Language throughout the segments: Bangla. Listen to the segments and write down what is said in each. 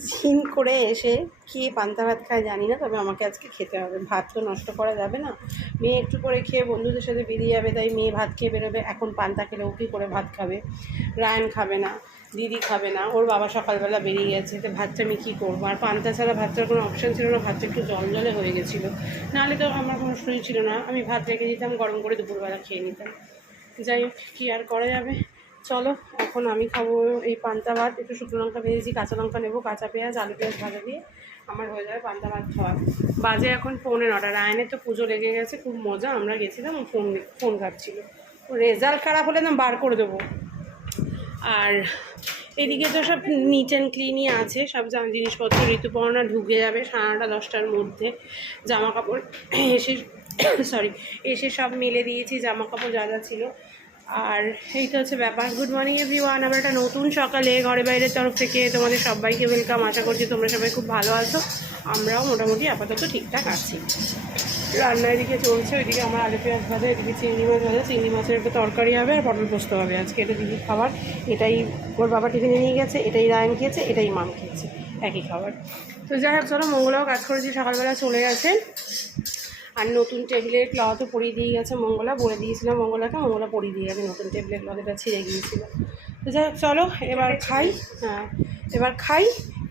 জিম করে এসে কে পান্তা ভাত খায় জানি না, তবে আমাকে আজকে খেতে হবে। ভাত তো নষ্ট করা যাবে না। মেয়ে একটু করে খেয়ে বন্ধুদের সাথে বেরিয়ে যাবে, তাই মেয়ে ভাত খেয়ে বেরোবে। এখন পান্তা খেলে ও কী করে ভাত খাবে? রায়ন খাবে না, দিদি খাবে না, ওর বাবা সকালবেলা বেরিয়ে গেছে, তো ভাতটা আমি কী করব? আর পান্তা ছাড়া ভাতটার কোনো অপশান ছিল না, ভাতটা একটু জল জলে হয়ে গেছিল। নাহলে তো আমার কোনো শরীর ছিল না, আমি ভাত রেখে দিতাম, গরম করে দুপুরবেলা খেয়ে নিতাম। যাই হোক, কী আর করা যাবে? চলো, এখন আমি খাব এই পান্তা ভাত, একটু শুকনো লঙ্কা ভেজেছি, কাঁচা লঙ্কা নেব, কাঁচা পেঁয়াজ, আলু পেঁয়াজ ভাজা দিয়ে আমার হয়ে যাবে পান্তা ভাত খাওয়া। বাজে এখন ফোনে নটা, রায়নের তো পুজো লেগে গেছে, খুব মজা, আমরা গেছিলাম ফোন ফোন ঘাটছিল। রেজাল্ট খারাপ হলে না বার করে দেবো। আর এদিকে তো সব নিট অ্যান্ড ক্লিনই আছে, সব জিনিসপত্র, ঋতুপর্ণা ঢুকে যাবে সাড়ে দশটার মধ্যে জামা কাপড় এসে সরি এসে সব মেলে দিয়েছি জামা কাপড় যা যা ছিল আর এই তো হচ্ছে ব্যাপার। গুড মর্নিং এভরিওয়ান আমরা একটা নতুন সকালে ঘরে বাইরের তরফ থেকে তোমাদের সবাইকে ওয়েলকাম আশা করছি তোমরা সবাই খুব ভালো আছো। আমরাও মোটামুটি আপাতত ঠিকঠাক আছি। রান্না এদিকে চলছে, ওইদিকে আমার আলু, পেঁয়াজ ভাজা, এদিকে চিংড়ি মাছ ভাজা। চিংড়ি মাছের একটা তরকারি হবে আর পটল পোস্ত হবে। আজকে এটা দিদির খাবার। এটাই ওর বাবা টিফিনে নিয়ে গেছে, এটাই রায়ন খেয়েছে, এটাই মাম খেয়েছে। একই খাবার। তো যাই হোক, চলো মঙ্গলাও কাজ করেছি, সকালবেলা চলে গেছে আর নতুন টেবিলের ক্লথও পরিয়ে দিয়ে গেছে মঙ্গলা, বলে দিয়েছিলাম মঙ্গলাকে, মঙ্গলা পরিয়ে দিয়ে গেছে নতুন টেবিলের ক্লথ এটা ছিঁড়ে গিয়েছিল। তো যাই হোক, চলো, এবার খাই হ্যাঁ এবার খাই,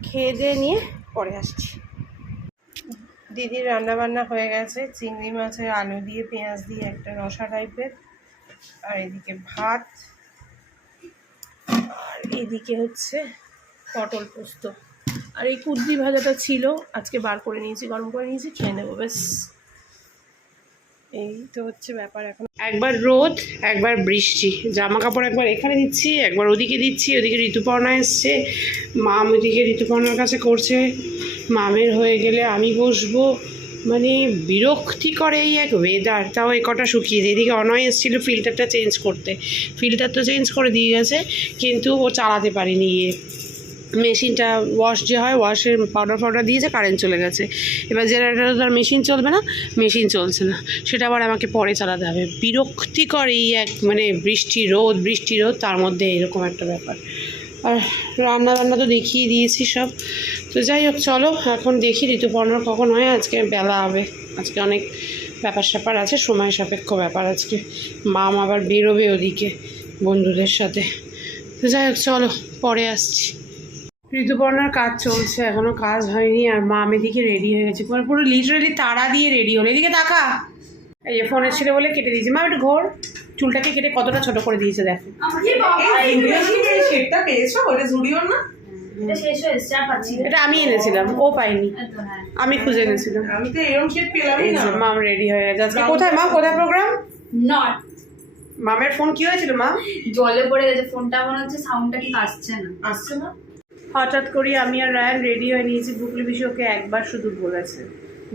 খেয়ে দিয়ে নিয়ে পরে আসছি। দিদির রান্না বান্না হয়ে গেছে, চিংড়ি মাছের আলু দিয়ে, পেঁয়াজ দিয়ে একটা রসা টাইপের আর এদিকে ভাত, আর এদিকে হচ্ছে পটল পোস্ত। আর এই কুদ্রি ভাজাটা ছিল, আজকে বার করে নিয়েছি, গরম করে নিয়েছি, খেয়ে নেব, ব্যাস। এই তো হচ্ছে ব্যাপার এখন। একবার রোদ, একবার বৃষ্টি। জামা কাপড় একবার এখানে দিচ্ছি, একবার ওদিকে দিচ্ছি, ওদিকে ঋতুপর্ণা এসছে। মাম ওদিকে ঋতুপর্ণার কাছে করছে। মামের হয়ে গেলে আমি বসবো। মানে বিরক্তি করে এই এক ওয়েদার তাও এ কটা শুকিয়ে দিয়ে এদিকে অনয় এসেছিল ফিল্টারটা চেঞ্জ করতে। ফিল্টার তো চেঞ্জ করে দিয়ে গেছে, কিন্তু ও চালাতে পারেনি ইয়ে। মেশিনটা ওয়াশ যে হয় ওয়াশের পাউডার ফাউডার দিয়েছে কারেন্ট চলে গেছে। এবার জেনারেটার তার মেশিন চলবে না মেশিন চলছে না। সেটা আবার আমাকে পরে চালাতে হবে। বিরক্তিকর এই এক মানে বৃষ্টি রোদ বৃষ্টি রোদ, তার মধ্যে এরকম একটা ব্যাপার। আর রান্না বান্না তো দেখিয়ে দিয়েছি সব। তো যাই হোক, চলো, এখন দেখি ঋতুপর্ণর কখন হয়, আজকে বেলা হবে। আজকে অনেক ব্যাপার স্যাপার আছে, সময় সাপেক্ষ ব্যাপার আজকে। মাম আবার বেরোবে ওদিকে বন্ধুদের সাথে। তো যাই হোক, চলো, পরে আসছি। ঋতুপর্ণার কাজ চলছে এখনও কাজ হয়নি আর মা আমি এদিকে রেডি হয়ে গেছে। পুরো পুরো লিটারেলি তাড়া দিয়ে রেডি হলো। এদিকে তাকা। এই যে ফোনে ছিল বলে কেটে দিয়েছে। মা একটু ঘোর। চুলটাকে কেটে কতটা ছোট করে দিয়েছে দেখো। এটা আমি এনেছিলাম ও পাইনি আমি খুঁজে এনেছিলাম। মাম রেডি হয়ে গেছে। আজকে কোথায় মা? কোথায় প্রোগ্রাম নট মামের ফোন কি হয়েছিল মা? জলে পড়ে গেছে ফোনটা মনে হচ্ছে সাউন্ডটা ঠিক আসছে না। আসছে না? হঠাৎ করে আমি আর রায়ান রেডি হয়ে নিয়েছি। বুকলি বিষয় ওকে একবার শুধু বলেছে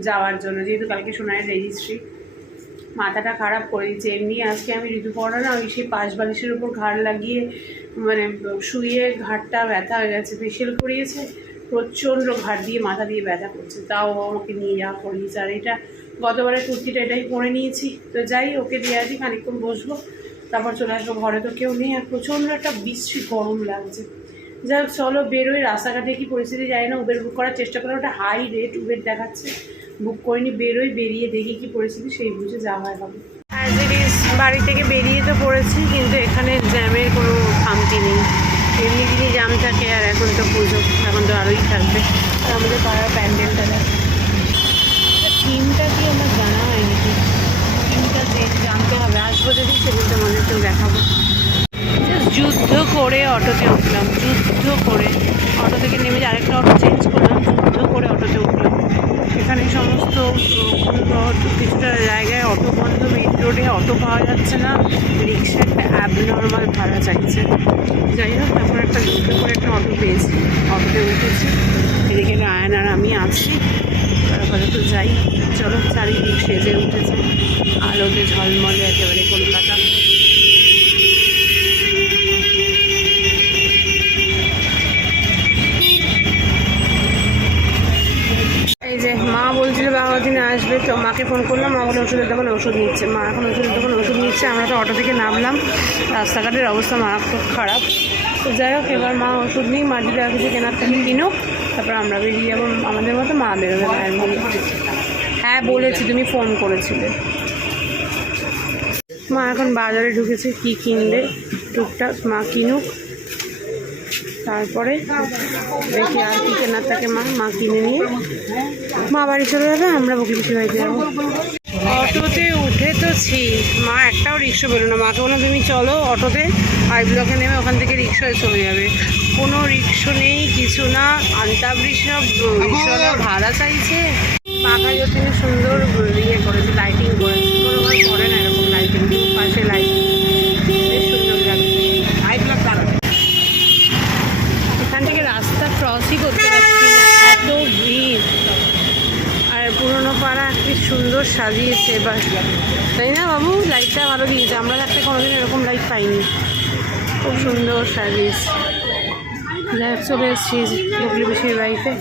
যাওয়ার জন্য। যেহেতু কালকে সোনার রেজিস্ট্রি মাথাটা খারাপ করে দিচ্ছে এমনি আজকে আমি ঋতুপর্ণা না ওই সেই পাশ বালিশের উপর ঘাড় লাগিয়ে মানে শুয়ে ঘাড়টা ব্যথা হয়ে গেছে। ফেশিয়াল করিয়েছে, প্রচণ্ড ঘাড় দিয়ে মাথা দিয়ে ব্যথা করছে। তাও আমাকে নিয়ে যাওয়া করিয়েছে। আর এটা গতবারের কুর্তিটা এটাই পরে নিয়েছি। তো যাই, ওকে দিয়ে আসি, খানিকক্ষণ বসবো, তারপর চলে আসব। ঘরে তো কেউ নেই। আর প্রচণ্ড একটা বিশ্রী গরম লাগছে। যাই হোক চলো বেরোই রাস্তাঘাটে কি পরিস্থিতি জানি না উবের বুক করার চেষ্টা করলাম ওটা হাই রেট উবের দেখাচ্ছে। বুক করিনি বেরোই বেরিয়ে দেখি কি পরিস্থিতি সেই বুঝে যাওয়া হয় হবে অ্যাজ ইট ইজ বাড়ি থেকে বেরিয়ে তো পড়েছি কিন্তু এখানে জ্যামের কোনো খামতি নেই। এমনি দিনই জ্যাম থাকে আর এখন তো পুজো এখন তো আরোই থাকবে। আর আমাদের পাড়ার প্যান্ডেলটা দেখো থিমটা কি আমার জানা হয়নি। থিমটা জানতে হবে আসব যদি সেদিন তোমাদেরকেও দেখাবো। জাস্ট যুদ্ধ করে অটোতে উঠলাম, যুদ্ধ করে অটো থেকে নেমে আরেকটা অটো চেঞ্জ করলাম, যুদ্ধ করে অটোতে উঠলাম। এখানে সমস্ত কিছুটা জায়গায়, অটো বন্ধ মেন রোডে অটো পাওয়া যাচ্ছে না, রিক্সা একটা অ্যাবনর্মাল ভাড়া চাইছে। যাই হোক, তারপর একটা যুদ্ধ করে একটা অটো পেয়েছি, অটোতে উঠেছি। এদিকে রায়ন আর আমি আছি। আপাতত যাই, চলো চারিদিক সেজে উঠেছে। আলোতে ঝলমলে একেবারে কলকাতা। তো মাকে ফোন করলাম, মা বলে ওষুধের দোকানে ওষুধ নিচ্ছে। মা এখন ওষুধের দোকানে ওষুধ নিচ্ছে, আমরা তো অটো থেকে নামলাম। রাস্তাঘাটের অবস্থা মারাত্মক খারাপ। তো যাই হোক, এবার মা ওষুধ নিই মা যদি আর কিছু কেনার থাকে কিনুক, তারপর আমরা বেরিয়ে যাব আমাদের মতো মা বেরোবে মায়ের মতো। হ্যাঁ বলেছি, তুমি ফোন করেছিলে। মা এখন বাজারে ঢুকেছে, কি কিনবে? টুকটাক মা কিনুক। তারপরে দেখি আর কি কেনার থাকে মা মা কিনে নিয়ে। মা বাড়ি চলে যাবে, আমরা বকলিপিসি বাড়িতে যাব। অটোতে উঠে তো ছি, মা একটাও রিক্সা বেরো না। মাকে বললাম, তুমি চলো অটোতে। আই ব্লকে নেমে ওখান থেকে রিক্সায় চলে যাবে। কোনো রিক্সা নেই, কিছু না। আন্তাবৃষ সব, রিক্সাওয়ালা ভাড়া চাইছে। পাখা যদি সুন্দর ইয়ে করেছে লাইটিং করেছে কোনো করে না এরকম লাইটিং পাশে লাইটিং বেশ সুন্দর লাগছে আই ব্লক দাঁড়াবে এখান থেকে রাস্তা ক্রসই করতে পারছি না এত ভিড় আর পুরোনো পাড়া কি সুন্দর সাজিয়েছে এবার। তাই না বাবু? লাইটটা ভালো দিয়েছে। আমরা থাকতে কোনোদিন এরকম লাইট পাইনি। খুব সুন্দর সাজিয়েছে। যাই চলে এসেছি বকলি বেশির বাড়িতে।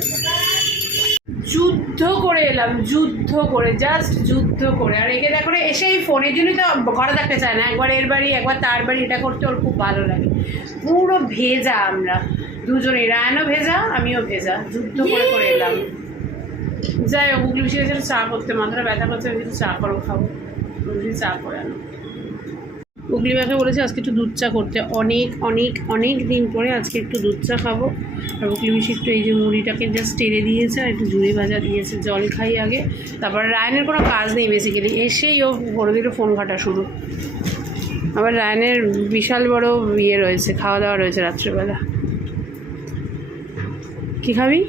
যুদ্ধ করে এলাম, যুদ্ধ করে জাস্ট যুদ্ধ করে। আর একে দেখো এসেই ফোনের জন্যই তো ঘরে থাকতে চায় না। একবার এর বাড়ি, একবার তার বাড়ি, এটা করতে ওর খুব ভালো লাগে। পুরো ভেজা আমরা। দুজনেই, রায়নও ভেজা, আমিও ভেজা। যুদ্ধ করে করে এলাম। যাই হোক বুগলি বেশি গেছিল চা করতে মাথাটা ব্যথা করছে, আমি চা করো খাব। বুগলি চা করে আনো বুগলি মাকে বলেছে আজকে একটু দুধ চা করতে। অনেক অনেক অনেক দিন পরে আজকে একটু দুধ চা খাব। আর বুগলি বেশি একটু এই যে মুড়িটাকে জাস্ট টেরে দিয়েছে আর একটু ঝুড়ি ভাজা দিয়েছে। জল খাই আগে। তারপর রায়নের কোনো কাজ নেই বেসিক্যালি এসেই ও করে দিল ফোন ঘাটা শুরু। আবার রায়নের বিশাল বড় ইয়ে রয়েছে খাওয়া দাওয়া রয়েছে রাত্রেবেলা। কী খাবি?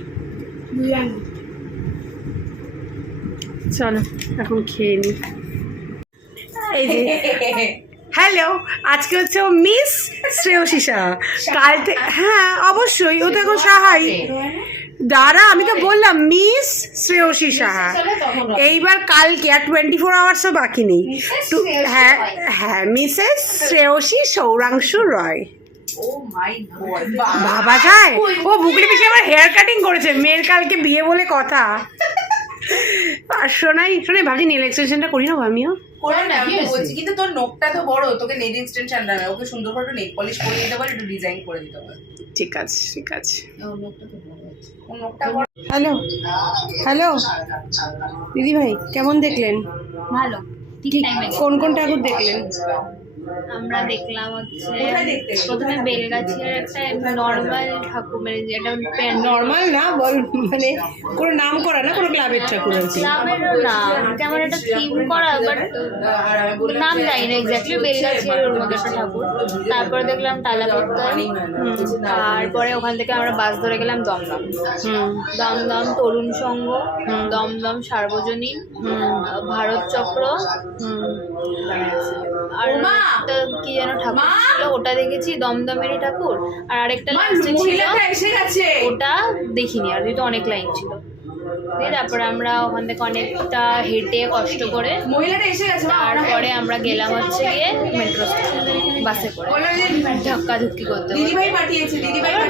চলো এখন খেয়ে নি। এই যে হ্যালো আজকে হচ্ছে ও মিস শ্রেয়সী সাহা কাল হ্যাঁ অবশ্যই ও তো এখন সাহাই দাঁড়া আমি তো বললাম মিস শ্রেয়সী সাহা এইবার কালকে আর টোয়েন্টি ফোর আওয়ার্সও বাকি নেই। হ্যাঁ হ্যাঁ মিসেস শ্রেয়সী সৌরাংশু রয়। বাবা যায়। ও বুকলি পিছিয়ে আমার হেয়ার কাটিং করেছে মেয়ের কালকে বিয়ে বলে কথা। আর শোনাই শোনাই ভাবছি নেল এক্সটেনশনটা করি নেব আমিও। করে না আমি বলছি কিন্তু তোর নোকটা তো বড় তোকে নেল এক্সটেনশন না ওকে সুন্দর করে নেল পলিশ করে দিতে পারে একটু ডিজাইন করে দিতে পারে ঠিক আছে ঠিক আছে। ওর নোকটা বড় হ্যালো হ্যালো দিদি ভাই কেমন দেখলেন? ভালো ঠিক ঠিক কোন কোন ঠাকুর দেখলেন? আমরা দেখলাম হচ্ছে? প্রথমে বেলগাছির একটা নর্মাল ঠাকুর মানে যেটা নর্মাল না বল মানে কোনো নাম করা না কোনো ক্লাবের ঠাকুর আর কি? ক্লাবেরও না কেমন একটা থিম করা বাট নাম জানি না এক্স্যাক্টলি বেলগাছির ওর মধ্যে একটা ঠাকুর। তারপরে দেখলাম টালাপত্তর তারপরে ওখান থেকে আমরা বাস ধরে গেলাম দমদম। হুম। দমদম তরুণ সংঘ দমদম সার্বজনীন ভারত চক্র। হুম। আর একটা কি যেন ঠাকুর ছিল ওটা দেখেছি দমদমেরই ঠাকুর। আর আরেকটা লাস্টে ছিল মহিলাটা এসে গেছে। ওটা দেখিনি আর তো অনেক লাইন ছিল। তারপরে আমরা ওখান থেকে অনেকটা হেঁটে কষ্ট করে মহিলাটা এসে গেছে মা, আমরা তারপরে আমরা গেলাম হচ্ছে গিয়ে মেট্রো বাসে করে। ধাক্কা ধুক্কি করতে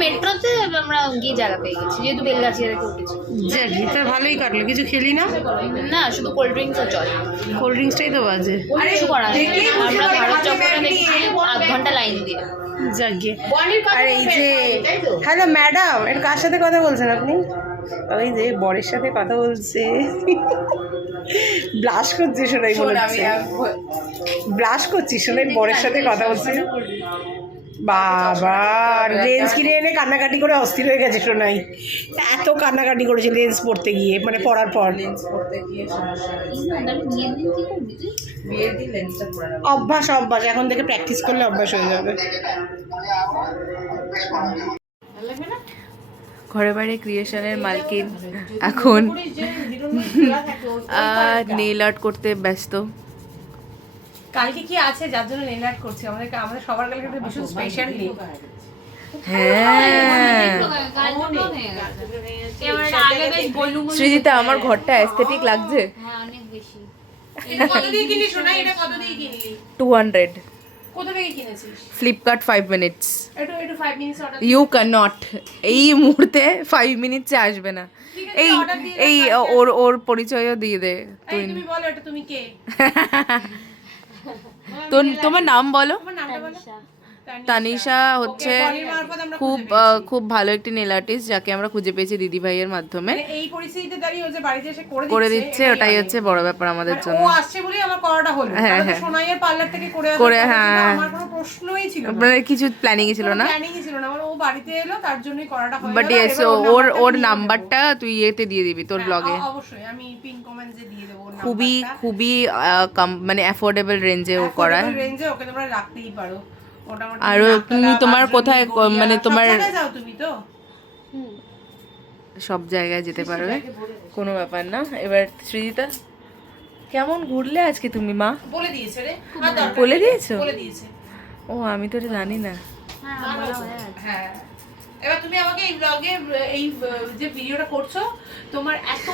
মেট্রোতে আমরা গিয়ে জায়গা পেয়ে গেছি যেহেতু বেলগাছি উঠেছি যাক ভালোই কাটলো কিছু খেলি না? না শুধু কোল্ড ড্রিঙ্কস আর জল কোল্ড ড্রিঙ্কসটাই তো বাজে। কিছু করার নেই। আমরা ভারত চক্রটা দেখছি আধ ঘণ্টা লাইন দিয়ে যাকে। আর এই যে হ্যালো ম্যাডাম এর কার সাথে কথা বলছেন আপনি? ওই যে বরের সাথে কথা বলছে। ব্লাশ করছে আমি আর- ব্লাশ করছিস শোনাই বরের সাথে কথা বলছে। বাবা লেন্স কিনে এনে কান্নাকাটি করে অস্থির হয়ে গেছে শোনাই এত কান্নাকাটি করেছে লেন্স পড়তে গিয়ে মানে পড়ার পর। লেন্স পড়তে গিয়ে সমস্যা হয়েছে। বিয়ের দিন লেন্সটা পরে নেব অভ্যাস অভ্যাস। এখন থেকে প্র্যাকটিস করলে অভ্যাস হয়ে যাবে। ঘরে বাইরে ক্রিয়েশনের মালকিন। এখন নেল আর্ট করতে ব্যস্ত। কালকে কি আছে? যার জন্য নেল করছি। আমাদের আমাদের সবার কালকে একটা ভীষণ স্পেশাল ডে হ্যাঁ। সৃজিতা আমার ঘরটা অ্যাস্থেটিক লাগছে। হ্যাঁ অনেক বেশি। কত দিয়ে কিনলি শোনা এটা কত দিয়ে কিনলি? Two hundred Flipkart five minutes you can not এই মুহূর্তে ফাইভ মিনিটসে আসবে না। এই এই ওর ওর পরিচয়ও দিয়ে দে তুমি বলো এটা তুমি কে? তোমার নাম বলো। আমার নামটা বলো। তানিশা হচ্ছে খুব খুব ভালো একটি নেল আর্টিস্ট যাকে আমরা খুঁজে পেয়েছি দিদি ভাইয়ের মাধ্যমে। মানে এই পরিস্থিতিতে দাঁড়িয়ে ও বাড়িতে এসে করে করে দিচ্ছে, ওটাই হচ্ছে বড় ব্যাপার আমাদের মানে জন্য। ও আসছে বলেই আমার করাটা হলো। হ্যাঁ, হ্যাঁ। সোনাইয়ের পার্লার থেকে করে করে, হ্যাঁ। আমার কোনো প্রশ্নই ছিল না। মানে কিছু প্ল্যানিংই ছিল না। প্ল্যানিংই ছিল না। ও বাড়িতে এলো তার জন্যই করাটা বাট গেল, আর ইয়েস ওর ওর নাম্বারটা তুই দিয়ে দিবি তোর হ্যাঁ, ব্লগে অবশ্যই আমি পিন কমেন্টসে দিয়ে দেবো খুবই খুবই মানে অ্যাফোর্ডেবল রেঞ্জে ও করায়। range এ ওকে তোমরা রাখতেই পারো। আরও তুমি তোমার কোথায় ক- মানে তোমার- জায়গায় যাও তুমি তো। সব জায়গায় যেতে পারবে। কোনো ব্যাপার না। এবার সৃজিতা কেমন ঘুরলে আজকে তুমি মা? বলে দিয়েছে রে। বলে দিয়েছ? বলে দিয়েছে। ও আমি তো জানি না। হ্যাঁ। হয়ে। হ্যাঁ এবার তুমি আমাকে এই ব্লগে এই যে ভিডিওটা করছ তোমার এত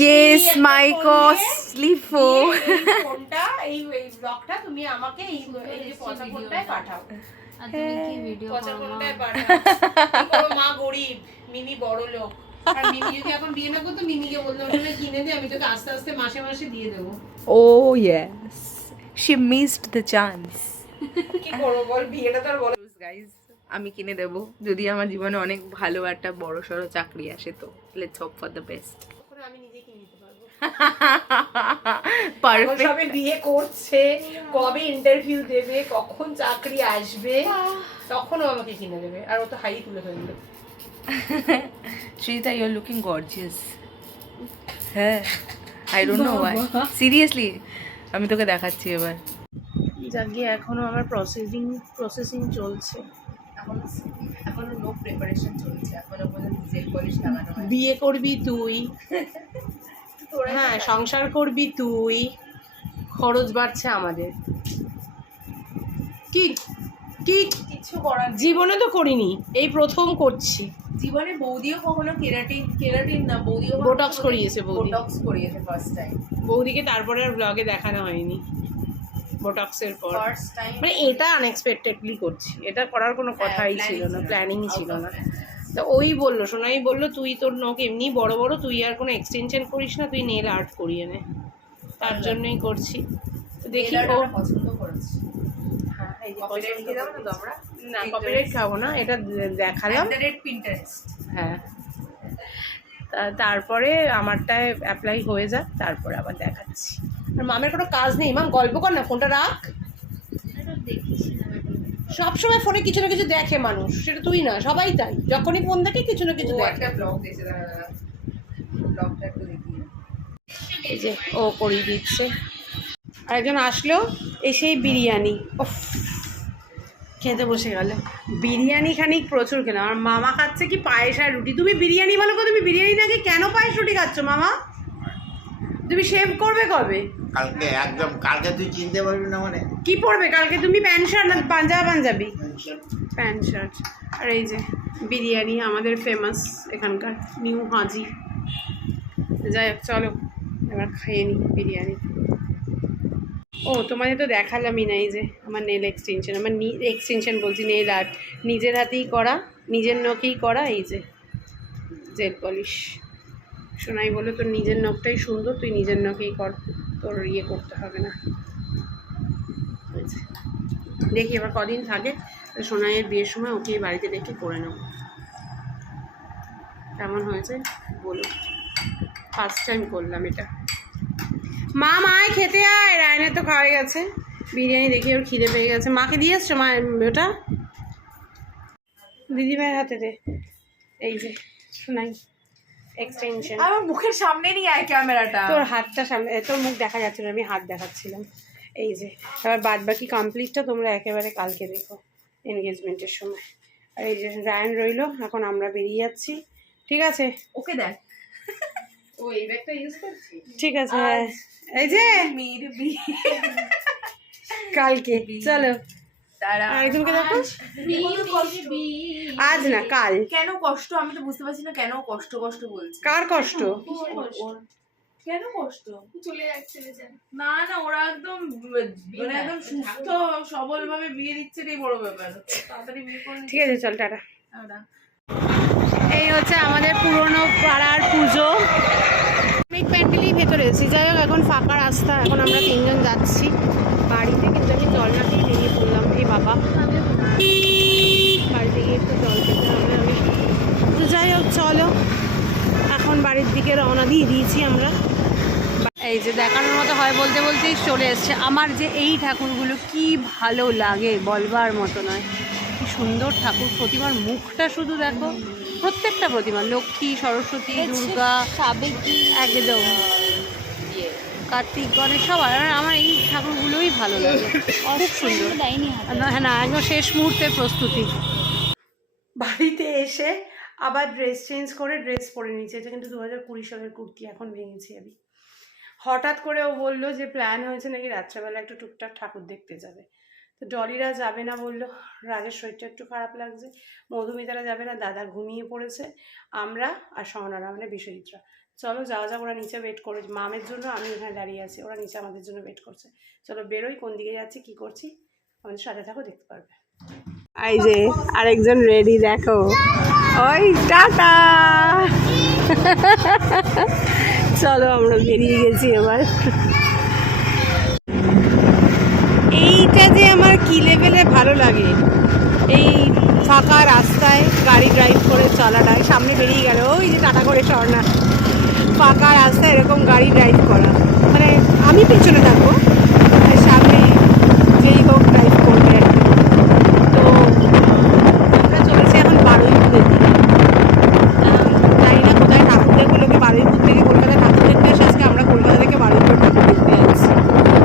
ইয়েস মাই কস্টলি ফোনটা এই এই ব্লগটা তুমি আমাকে এই এই যে পচা ফোনটায় পাঠাও। আর তুমি কি ভিডিও পচা মা? ফোনটায় পাঠাও। মা গরিব মিমি বড় লোক। আর মিমি যদি এখন বিয়ে না করতো মিমিকে বলতো ওটা কিনে দে আমি তোকে আস্তে আস্তে মাসে মাসে দিয়ে দেবো। ও yes she missed the chance কি করব বল বিয়েটা তো আর বলে। গাইজ আমি কিনে দেব। যদি আমার জীবনে অনেক ভালো একটা বড় সড়ো চাকরি আসে তো let's hope for the best আমি নিজে কিনে দিতে পারব। এখন বিয়ে করছে কবে ইন্টারভিউ দেবে কখন চাকরি আসবে তখন ও আমাকে কিনে দেবে আর ও তো হাই তুলে ফেলবে Shrita you are looking gorgeous হ্যাঁ I don't know why seriously আমি তোকে দেখাচ্ছি এবার। যাকে এখনও আমার প্রসেসিং প্রসেসিং চলছে। এখনও এখনও নো প্রিপারেশন চলছে এখনও পর্যন্ত জেল পলিশ লাগানো হয় বিয়ে করবি তুই। হ্যাঁ সংসার করবি তুই। খরচ বাড়ছে আমাদের। কি কি? কিছু করার জীবনে তো করিনি এই প্রথম করছি। জীবনে বৌদিও কখনো কেরাটিন কেরাটিন না বৌদিও Botox করিয়েছে বৌদি। বোটক্স করিয়েছে ফার্স্ট টাইম বৌদিকে তারপরে আর ব্লগে দেখানো হয়নি। বোটক্সের পর। মানে এটা আনএক্সপেক্টেডলি করছি। এটা করার কোনো কথাই ছিল না প্ল্যানিংই ছিল না। তো ওই বলল সোনাই বলল তুই তোর নখ এমনি বড় বড় তুই আর কোনো এক্সটেনশন করিস না তুই নেল আর্ট করিয়ে নে। তার জন্যই করছি। তো দেখি ও পছন্দ করেছে। হ্যাঁ, না কপিরাইট খাব না এটা দেখালাম। হ্যাঁ। তারপরে আমারটায় অ্যাপ্লাই হয়ে যাক তারপরে আবার দেখাচ্ছি। মামের কোনো কাজ নেই। মাম গল্প কর না ফোনটা রাখ। সবসময় ফোনে কিছু না কিছু দেখে মানুষ সেটা তুই না সবাই তাই। যখনই ফোন দেখে কিছু না কিছু দেখে। যে ও করিয়ে দিচ্ছে। আরেকজন আসলো এসেই বিরিয়ানি। খেতে বসে গেল। বিরিয়ানি খানিক প্রচুর খেলাম। আর মামা খাচ্ছে কি পায়েস আর রুটি? তুমি বিরিয়ানি বলো তুমি বিরিয়ানি নাকি কেন পায়েস রুটি খাচ্ছ মামা? তুমি শেভ করবে কবে? কালকে একদম কালকে তুই চিনতে পারবি না মানে। কি পরবে? কালকে তুমি প্যান্ট শার্ট না পাঞ্জাব পাঞ্জাবি? Pant shirt. আর এই যে বিরিয়ানি আমাদের ফেমাস এখানকার নিউ হাজি। যাই হোক চলো এবার খাইয়ে নিই বিরিয়ানি। ও তোমাদের তো দেখালামই না এই যে আমার নেল এক্সটেনশন আমার নি এক্সটেনশন বলছি নেল আর্ট নিজের হাতেই করা নিজের নখেই করা এই যে জেল পলিশ শোনাই বলে তোর নিজের নখটাই সুন্দর, তুই নিজের নখেই কর, তোর ইয়ে করতে হবে না। দেখি এবার কদিন থাকে সোনাইয়ের বিয়ের সময় ওকে বাড়িতে ডেকে করে নেব। কেমন হয়েছে? বলো। ফার্স্ট টাইম করলাম এটা। মা মায় খেতে আয়। রায়নের তো খাওয়া গেছে বিরিয়ানি দেখি ওর খিদে পেয়ে গেছে। মাকে দিয়ে এসছো মা, ওটা? দিদিভাইয়ের হাতে দে। এই যে শোনাই এক্সটেনশন আমার মুখের সামনে নিয়ে আয় ক্যামেরাটা। তোর হাতটা সামনে তোর মুখ দেখা যাচ্ছে না আমি হাত দেখাচ্ছিলাম। এই যে এবার বাদ বাকি কমপ্লিটটা তোমরা একেবারে কালকে দেখো এনগেজমেন্টের সময়। আর এই যে রায়ন রইল এখন আমরা বেরিয়ে যাচ্ছি। ঠিক আছে? ওকে দেখ। ও এই ব্যাগটা ইউজ করছি ঠিক আছে হ্যাঁ। এই যে! কালকে চলো। তারা আর একজনকে দেখো আজ না কাল। কেন কষ্ট? আমি তো বুঝতে পারছি না কেন কষ্ট কষ্ট বলছে। কার কষ্ট? কেন কষ্ট? চলে যাচ্ছে না না ওরা একদম মানে একদম সুস্থ সবল ভাবে বিয়ে দিচ্ছে এটাই বড় ব্যাপার। তাড়াতাড়ি বিয়ে করে ঠিক আছে চল টাটা। এই হচ্ছে আমাদের পুরনো পাড়ার পুজো। অনেক প্যান্ডেলই ভেতরে এসেছি যাই হোক এখন ফাঁকা রাস্তা। এখন আমরা তিনজন যাচ্ছি। বাড়িতে কিন্তু আমি জল না দিয়ে বেরিয়ে বাবা। বাড়িতে গিয়ে একটু জল খেতে হবে আমি। তো যাই হোক চলো। এখন বাড়ির দিকে রওনা দিয়ে দিয়েছি আমরা। এই যে দেখানোর মতো হয় বলতে বলতেই চলে এসছে। আমার যে এই ঠাকুরগুলো কি ভালো লাগে বলবার মতো নয়। কি সুন্দর ঠাকুর প্রতিমার মুখটা শুধু দেখো। প্রত্যেকটা প্রতিমা লক্ষ্মী সরস্বতী দুর্গা। সাবেকি। একদম। কার্তিক গণেশ সবার আর আমার এই ঠাকুরগুলোই ভালো লাগে। খুব সুন্দর। হ্যাঁ না একদম শেষ মুহূর্তের প্রস্তুতি। বাড়িতে এসে আবার ড্রেস চেঞ্জ করে ড্রেস পরে নিয়েছে। এটা কিন্তু দু হাজার কুড়ি সালের কুর্তি এখন ভেঙেছি আমি। হঠাৎ করে ও বলল যে প্ল্যান হয়েছে নাকি রাত্রেবেলা একটু টুকটাক ঠাকুর দেখতে যাবে। তো ডলিরা যাবে না বলল রাজের শরীরটা একটু খারাপ লাগছে। মধুমিতারা যাবে না দাদা ঘুমিয়ে পড়েছে। আমরা আর সহনারা মানে বিশ্বজিৎরা। চলো যাওয়া যাক, ওরা নিচে ওয়েট করে, মামের জন্য আমি এখানে দাঁড়িয়ে আছি, ওরা নিচে আমাদের জন্য ওয়েট করছে। চলো বেরোই, কোন দিকে যাচ্ছি, কি করছি, আমাদের সাথে থাকো, দেখতে পারবে। এই যে, আরেকজন রেডি দেখো। ওই, টাটা! চলো, আমরা বেরিয়ে গেছি এবার। এইটা যে আমার কি লেভেলে ভালো লাগে। এই ফাঁকা রাস্তায় গাড়ি ড্রাইভ করে চলাটায় সামনে বেরিয়ে গেল। ওই যে টাটা করে স্বর্ণা ফাঁকা রাস্তা এরকম গাড়ি ড্রাইভ করা। মানে আমি পিছনে থাকব আর সামনে যেই হোক ড্রাইভ করবে আর কি তো আমরা চলেছি এখন বারুইপুরের দিকে আহ, জানি না কোথায় ঠাকুর দেখব লোকে বারুইপুর থেকে কলকাতায় ঠাকুর দেখতে আসে আজকে আমরা কলকাতা থেকে বারুইপুর ঠাকুর দেখতে যাচ্ছি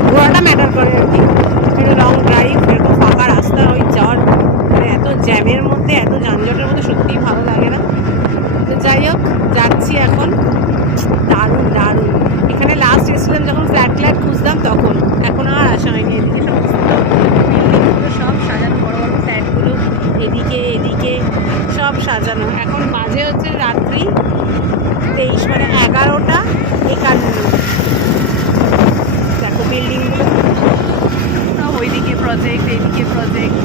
ঘোরাটা ম্যাটার করে আর কি একটা লং ড্রাইভ এরকম ফাঁকা রাস্তা ওই যাওয়ার মানে এত জ্যামের মধ্যে এত যানজটের মধ্যে সত্যিই ভালো লাগে না তো যাই হোক যাচ্ছি এখন দারুণ দারুণ এখানে লাস্ট এসেছিলাম যখন ফ্ল্যাট ফ্ল্যাট খুঁজতাম তখন এখন আর আসা হয়নি এদিকে সমস্ত বিল্ডিংগুলো সব সাজানো বড় বড় ফ্ল্যাটগুলো এদিকে এদিকে সব সাজানো এখন বাজে হচ্ছে রাত্রি তেইশ মানে এগারোটা একান্ন দেখো বিল্ডিংগুলো সব ওইদিকে প্রজেক্ট এইদিকে প্রজেক্ট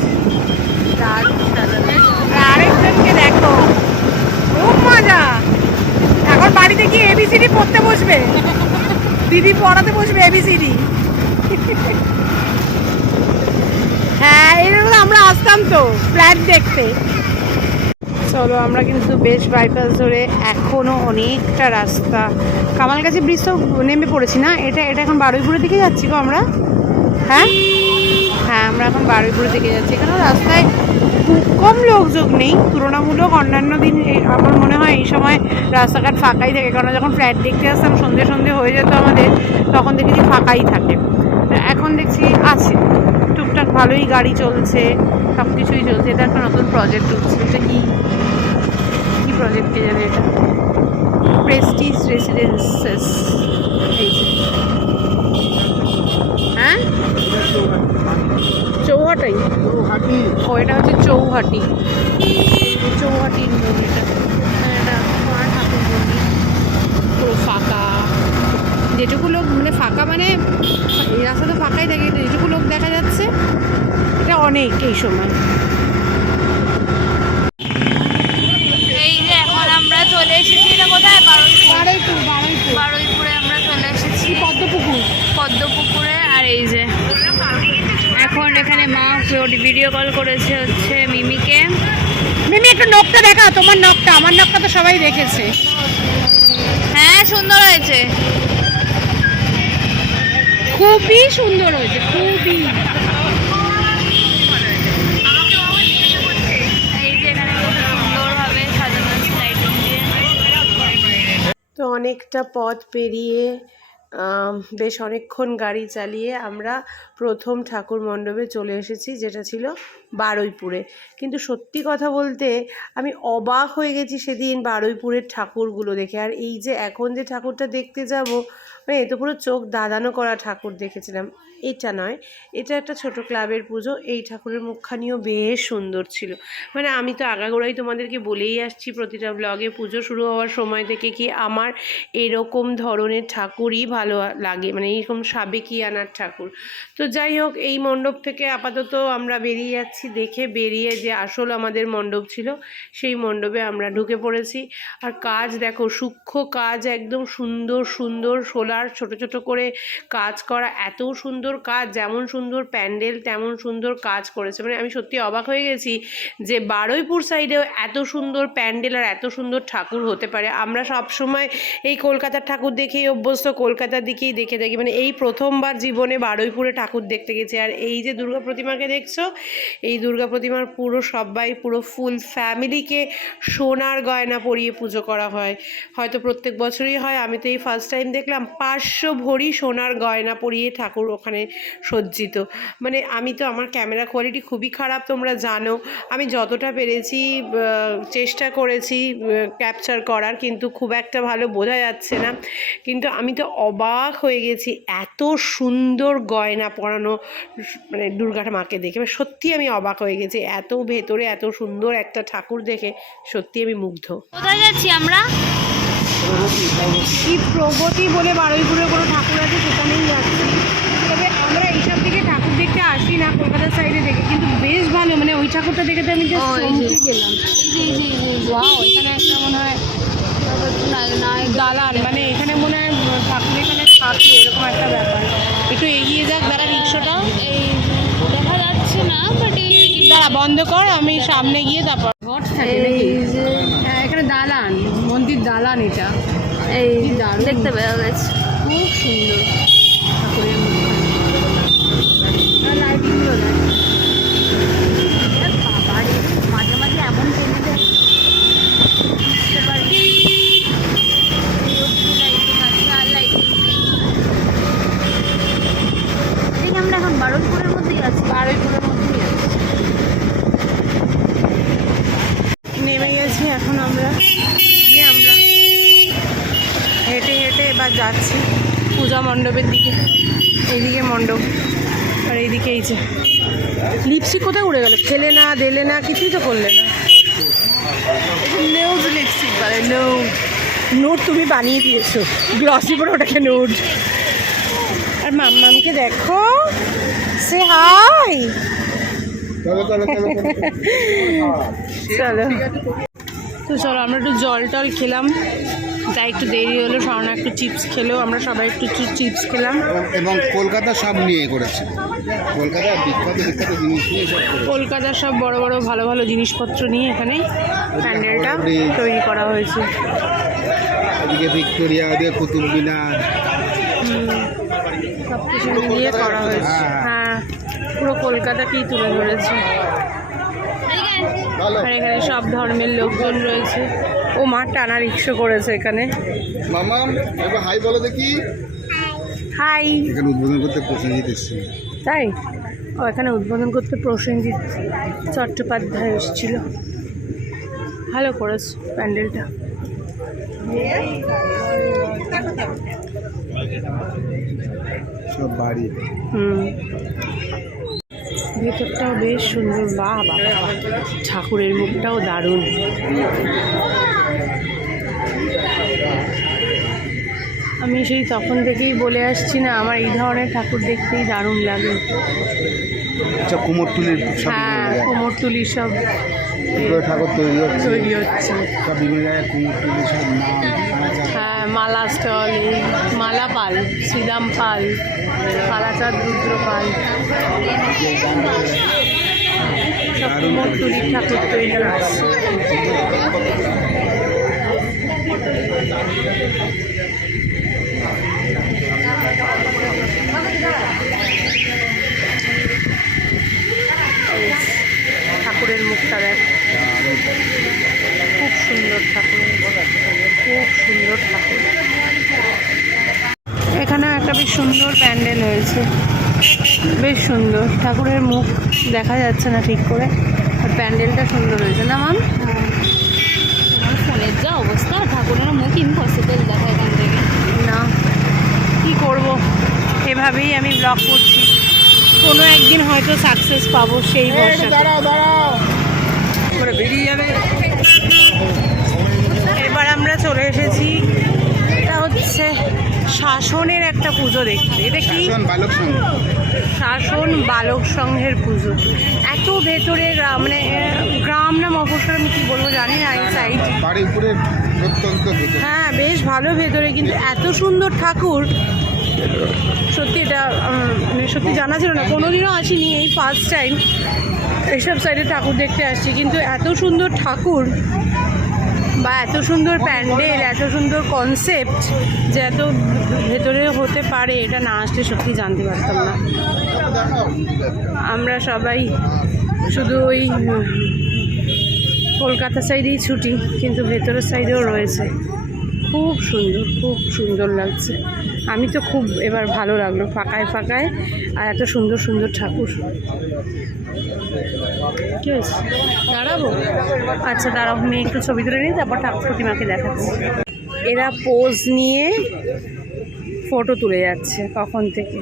দারুণ সাজানো আর আরেকজনকে দেখো খুব মজা এখন বাড়িতে গিয়ে এবিসিডি পড়তে বসবে দিদি পড়াতে বসবে এবিসিডি হ্যাঁ এরকম আমরা আসতাম তো ফ্ল্যাট দেখতে চলো আমরা কিন্তু বেশ বাইপাস ধরে এখনও অনেকটা রাস্তা। কামালগাছি ব্রিজ তো নেমে পড়েছি না? এটা এটা এখন বারুইপুরের দিকে যাচ্ছি গো আমরা? হ্যাঁ? হ্যাঁ আমরা এখন বারুইপুরের দিকে যাচ্ছি। এখানে রাস্তায় খুব কম লোকযোগ নেই, তুলনামূলক অন্যান্য দিন আমার মনে হয় এই সময় রাস্তাঘাট ফাঁকাই থাকে। কারণ যখন ফ্ল্যাট দেখতে আসতাম, সন্ধে সন্ধে হয়ে যেত আমাদের, তখন দেখেছি ফাঁকাই থাকে। এখন দেখছি আছে। টুকটাক ভালোই গাড়ি চলছে সব কিছুই চলছে। এটা একটা নতুন প্রজেক্ট উঠছে এটা কি প্রজেক্ট কে জানে এটা। প্রেস্টিজ রেসিডেন্সেস এই হ্যাঁ? চৌহাটাই। ও এটা হচ্ছে চৌহাটি। চৌহাটির মোড় এটা হ্যাঁ, এটা মা ঠাকুর মন্দির। পুরো ফাঁকা। যেটুকু লোক মানে ফাঁকা মানে এই রাস্তা তো ফাঁকাই থাকে যেটুকু লোক দেখা যাচ্ছে এটা অনেক এই সময় এই যে এখন আমরা চলে এসেছি এটা কোথায় বারুইপুর বারুইপুর বারুইপুর বারুইপুরে আমরা চলে এসেছি পদ্মপুকুর পদ্মপুকুরে আর এই যে এখন এখানে মা ভিডিও কল করেছে হচ্ছে মিমিকে। মিমি একটু নখটা দেখা তোমার নখটা আমার নখটা তো সবাই দেখেছে। হ্যাঁ সুন্দর হয়েছে। খুবই সুন্দর হয়েছে খুবই। তো অনেকটা পথ পেরিয়ে বেশ অনেকক্ষণ গাড়ি চালিয়ে আমরা প্রথম ঠাকুর মণ্ডপে চলে এসেছি, যেটা ছিল বারুইপুরে। কিন্তু সত্যি কথা বলতে আমি অবাক হয়ে গেছি সেদিন বারুইপুরের ঠাকুরগুলো দেখে। আর এই যে এখন যে ঠাকুরটা দেখতে যাব মানে এ তো পুরো চোখ দাদানো করা ঠাকুর দেখেছিলাম। এটা নয়, এটা একটা ছোট ক্লাবের পুজো। এই ঠাকুরের মুখখানিও বেশ সুন্দর ছিল। মানে আমি তো আগাগোড়াই তোমাদেরকে বলেই আসছি, প্রতিটা ব্লগে পুজো শুরু হওয়ার সময় থেকে কি আমার এরকম ধরনের ঠাকুরই ভালো লাগে মানে এরকম সাবেকি আনার ঠাকুর। তো যাই হোক, এই মণ্ডপ থেকে আপাতত আমরা বেরিয়ে যাচ্ছি যাচ্ছি, দেখে বেরিয়ে যে আসল আমাদের মণ্ডপ ছিল, সেই মণ্ডপে আমরা ঢুকে পড়েছি। আর কাজ দেখো, সূক্ষ্ম কাজ, একদম সুন্দর সুন্দর সোলার ছোট ছোট করে কাজ করা, এত সুন্দর কাজ, যেমন সুন্দর প্যান্ডেল, তেমন সুন্দর কাজ করেছে। মানে আমি সত্যি অবাক হয়ে গেছি যে বারুইপুর সাইডেও এত সুন্দর প্যান্ডেল আর এত সুন্দর ঠাকুর হতে পারে। আমরা সব সময় এই কলকাতার ঠাকুর দেখেই অভ্যস্ত, কলকাতার দিকেই দেখে দেখি মানে এই প্রথমবার জীবনে বারুইপুরে ঠাকুর দেখতে গেছি। আর এই যে দুর্গা প্রতিমাকে দেখছ, এই দুর্গা প্রতিমার পুরো সবাই, পুরো ফুল ফ্যামিলিকে সোনার গয়না পরিয়ে পুজো করা হয়। হয়তো প্রত্যেক বছরই হয়, আমি তো এই ফার্স্ট টাইম দেখলাম পাঁচশো ভরি সোনার গয়না পরিয়ে ঠাকুর ওখানে সজ্জিত। মানে আমি তো, আমার ক্যামেরা কোয়ালিটি খুবই খারাপ, তোমরা জানো। আমি যতটা পেরেছি চেষ্টা করেছি ক্যাপচার করার, কিন্তু খুব একটা ভালো বোঝা যাচ্ছে না। কিন্তু আমি তো অবাক হয়ে গেছি, এত সুন্দর গয়না পরানো মানে দুর্গা মাকে দেখে। মানে সত্যি আমি অবাক হয়ে গেছি, এত ভেতরে এত সুন্দর একটা ঠাকুর দেখে সত্যি আমি মুগ্ধ। কোথায় যাচ্ছি আমরা? কি প্রগতি বলে বারুইপুরের কোনো ঠাকুর আছে সেখানেই যাচ্ছি। তবে আমরা এইসব দিকে ঠাকুর দেখতে আসি না কলকাতার সাইডে দেখে কিন্তু বেশ ভালো মানে ওই ঠাকুরটা দেখে তো আমি। গেলাম। এখানে একটা মনে হয় না- দালান মানে এখানে মনে হয় ঠাকুর এখানে থাকে এরকম একটা ব্যাপার। একটু এগিয়ে যাক দাঁড়া রিক্সাটা। এই দেখা যাচ্ছে না বাট দাঁড়া বন্ধ কর আমি সামনে গিয়ে তারপর এই যে হ্যাঁ এখানে দালান। মন্দির দালান এটা। এই দেখতে পাওয়া গেছে। খুব সুন্দর ঠাকুরের মুখখানা লাইটিংগুলো দেখ বাবারে মাঝে মাঝে এমন টেনে দেয় বুঝতে পারি এই অবধি লাইটিং আছে আর লাইটিং নেই এই যে আমরা এখন বারুইপুরের মধ্যেই আছি বারুইপুরের মধ্যেই আছে নেমে গেছি এখন আমরা গিয়ে আমরা হেঁটে হেঁটে এবার যাচ্ছি পূজা মণ্ডপের দিকে। এইদিকে মণ্ডপ। আর এইদিকে এই যে লিপস্টিক কোথায় উড়ে গেল? খেলে না দেলে না কিছুই তো করলে না। নেউজ লিপস্টিক বলে নোট নোট তুমি বানিয়ে দিয়েছ। গ্লসি পরে ওটাকে নোট আর মাম্মামকে দেখো। সে হাই চলো তো চলো আমরা একটু জল টল খেলাম। তাই একটু দেরি হলো সামনে একটু চিপস খেলো আমরা সবাই একটু চিপস খেলাম। এবং কলকাতা সব নিয়ে করেছে। কলকাতার বিখ্যাত বিখ্যাত জিনিস নিয়ে সব কলকাতার সব বড় বড় ভালো ভালো জিনিসপত্র নিয়ে এখানে প্যান্ডেলটা তৈরি করা হয়েছে। এদিকে ভিক্টোরিয়া ওদিকে কুতুব মিনার। সব কিছু মিলিয়ে করা হয়েছে। হ্যাঁ। পুরো কলকাতাকেই তুলে ধরেছে। আর এখানে সব ধর্মের লোকজন রয়েছে। ও মা টানা রিক্সা করেছে এখানে। এবার হাই বলো দেখি। হাই। এখানে উদ্বোধন করতে প্রসেনজিৎ এসেছে তাই? ও এখানে উদ্বোধন করতে প্রসেনজিৎ চট্টোপাধ্যায় এসেছিল। ভালো করেছে প্যান্ডেলটা। সব বাড়ি। হুম। ভেতরটাও বেশ সুন্দর। বাহ বাবা ঠাকুরের মুখটাও দারুণ। আমি সেই তখন থেকেই বলে আসছি না আমার এই ধরনের ঠাকুর দেখতেই দারুণ লাগে। আচ্ছা কুমোরটুলির হ্যাঁ জায়গায়। সব ঠাকুর তৈরি হচ্ছে? তৈরি হচ্ছে। বিভিন্ন জায়গায় কুমোরটুলি সব হ্যাঁ মালা স্টল এই মালা পাল শ্রীরাম পাল কালাচাঁদ রুদ্র পাল। সব কুমোরটুলির ঠাকুর তৈরি হচ্ছে। ঠাকুরের মুখটা দেখ। খুব সুন্দর ঠাকুর। খুব সুন্দর ঠাকুর। এখানেও একটা বেশ সুন্দর প্যান্ডেল হয়েছে। বেশ সুন্দর। ঠাকুরের মুখ দেখা যাচ্ছে না ঠিক করে। আর প্যান্ডেলটা সুন্দর হয়েছে না মাম ফোনের যা অবস্থা ঠাকুরের মুখ ইম্পসিবল দেখা এখান থেকে। না। কি করব? এভাবেই আমি ব্লগ করছি। কোনো একদিন হয়তো সাকসেস পাবো সেই বর্ষা এবার আমরা চলে এসেছি। এটা হচ্ছে শাসনের একটা পুজো দেখতে। এটা কি? শাসন বালক সংঘের পুজো। এত ভেতরে গ্রাম মানে গ্রাম না মফস্বল আমি কি বলব জানি না এই সাইড বাড়ির উপরে অত্যন্ত ভেতর। হ্যাঁ বেশ ভালো ভেতরে কিন্তু এত সুন্দর ঠাকুর। সত্যি এটা মানে সত্যি জানা ছিল না। কোনোদিনও আসিনি এই ফার্স্ট টাইম এইসব সাইডে ঠাকুর দেখতে আসছি। কিন্তু এত সুন্দর ঠাকুর বা এত সুন্দর প্যান্ডেল, এত সুন্দর কনসেপ্ট যে এত ভেতরে হতে পারে, এটা না আসলে সত্যি জানতে পারতাম না। আমরা সবাই শুধু ওই কলকাতা সাইডেই ছুটি, কিন্তু ভেতরের সাইডেও রয়েছে। খুব সুন্দর খুব সুন্দর লাগছে। আমি তো খুব এবার ভালো লাগল, ফাঁকায় ফাঁকায় আর এত সুন্দর সুন্দর ঠাকুর। কি হয়েছে? দাঁড়াবো? আচ্ছা দাঁড়াও, মেয়ে একটু ছবি তুলে নিই, তারপর ঠাকুর প্রতিমাকে দেখাচ্ছি। এরা পোজ নিয়ে ফটো তুলে যাচ্ছে কখন থেকে।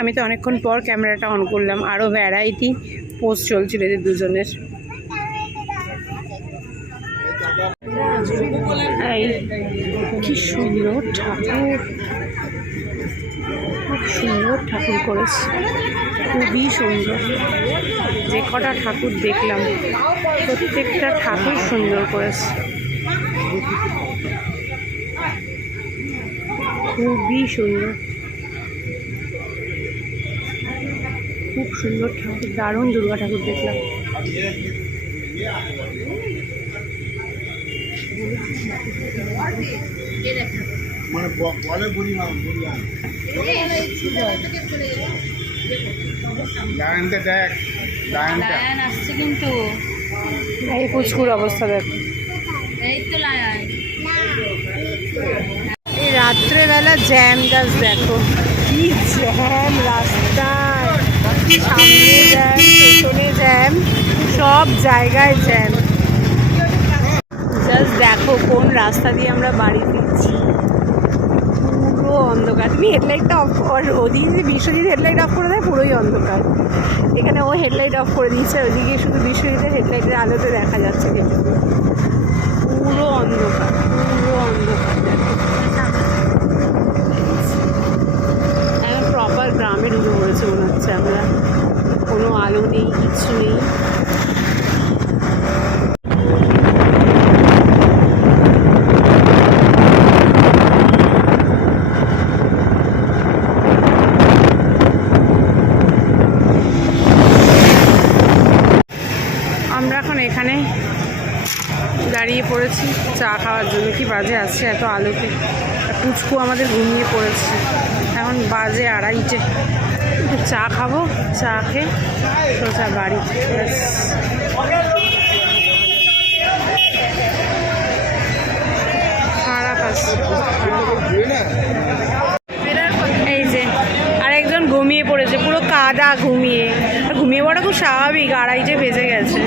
আমি তো অনেকক্ষণ পর ক্যামেরাটা অন করলাম আরও ভ্যারাইটি পোজ চলছিল এদের দুজনের। কি সুন্দর ঠাকুর। খুব সুন্দর ঠাকুর করেছে। খুবই সুন্দর। যে কটা ঠাকুর দেখলাম, প্রত্যেকটা ঠাকুর সুন্দর করেছে। খুবই সুন্দর। খুব সুন্দর ঠাকুর, দারুণ দুর্গা ঠাকুর দেখলাম। মানে বলে বুড়ি মা লায়নটা দেখ লায়নটা লায়ন আসছে কিন্তু। এই পুচকুর অবস্থা দেখো। এই তো লায়ন এই রাত্রেবেলা জ্যাম জাস্ট দেখো। কি জ্যাম রাস্তায়। সামনে জ্যাম পেছনে জ্যাম সব জায়গায় জ্যাম। জাস্ট দেখো কোন রাস্তা দিয়ে আমরা বাড়ি ফিরছি। পুরো অন্ধকার। তুমি হেডলাইটটা অফ ওদিকে যদি বিশ্বজিৎ হেডলাইট অফ করে দেয়, পুরোই অন্ধকার। এখানে ও হেডলাইট অফ করে দিয়েছে ওদিকে শুধু বিশ্বজিতের হেডলাইটের আলোতে দেখা যাচ্ছে কিন্তু। পুরো অন্ধকার পুরো অন্ধকার। প্রপার গ্রামে ঢুকে পড়েছে মনে হচ্ছে আমরা। কোনো আলো নেই, কিছু নেই আমরা এখন এখানে দাঁড়িয়ে পড়েছি চা খাওয়ার জন্য কি বাজে আসছে এত আলোকে পুচকু আমাদের ঘুমিয়ে পড়েছে। এখন বাজে আড়াইটে। চা খাব, চা খেয়ে সোজা বাড়ি। খারাপ এই যে, আরেকজন ঘুমিয়ে পড়েছে, পুরো কাদা ঘুমিয়ে। ঘুমিয়ে পড়া খুব স্বাভাবিক, আড়াইটে বেজে গেছে।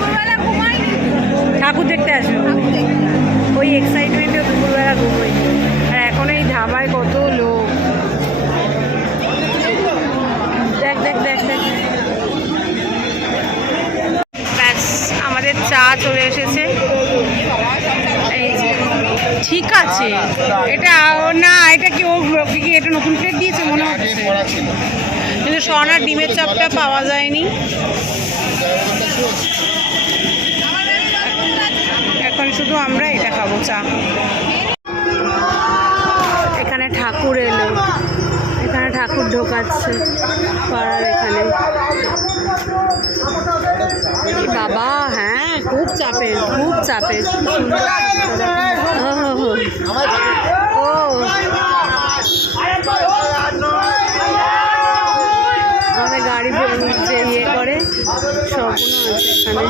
আছে এটা না, এটা কি ও কি এটা নতুন প্লেট দিয়েছে? মনে হচ্ছে। কিন্তু সোনার ডিমের চপটা পাওয়া যায়নি। এখন শুধু আমরা এটা খাব, চা। এখানে ঠাকুর এলো। এখানে ঠাকুর ঢোকাচ্ছে পাড়ার এখানে। বাবা হ্যাঁ খুব চাপের খুব চাপের। গাড়ি যে ইয়ে করে। আছে এখানে।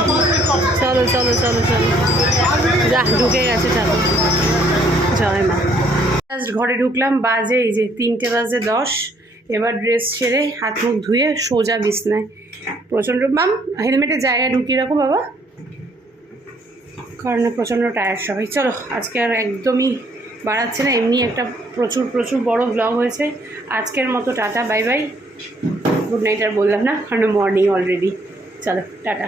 চলো চলো চলো চলো। যা, ঢুকে গেছে, চলো। জয় মা। জাস্ট ঘরে ঢুকলাম, বাজে এই যে তিনটে বাজে দশ। এবার ড্রেস ছেড়ে হাত মুখ ধুয়ে সোজা বিছনায়। প্রচণ্ড, মাম, হেলমেটের জায়গায় ঢুকিয়ে রাখো, বাবা। কারণ প্রচণ্ড টায়ার সবাই। চলো, আজকে আর একদমই বাড়াচ্ছে না, এমনি একটা প্রচুর প্রচুর বড় ব্লগ হয়েছে। আজকের মতো tata bye bye good night আর বললাম না, কারণ মর্নিং অলরেডি চলো, টাটা।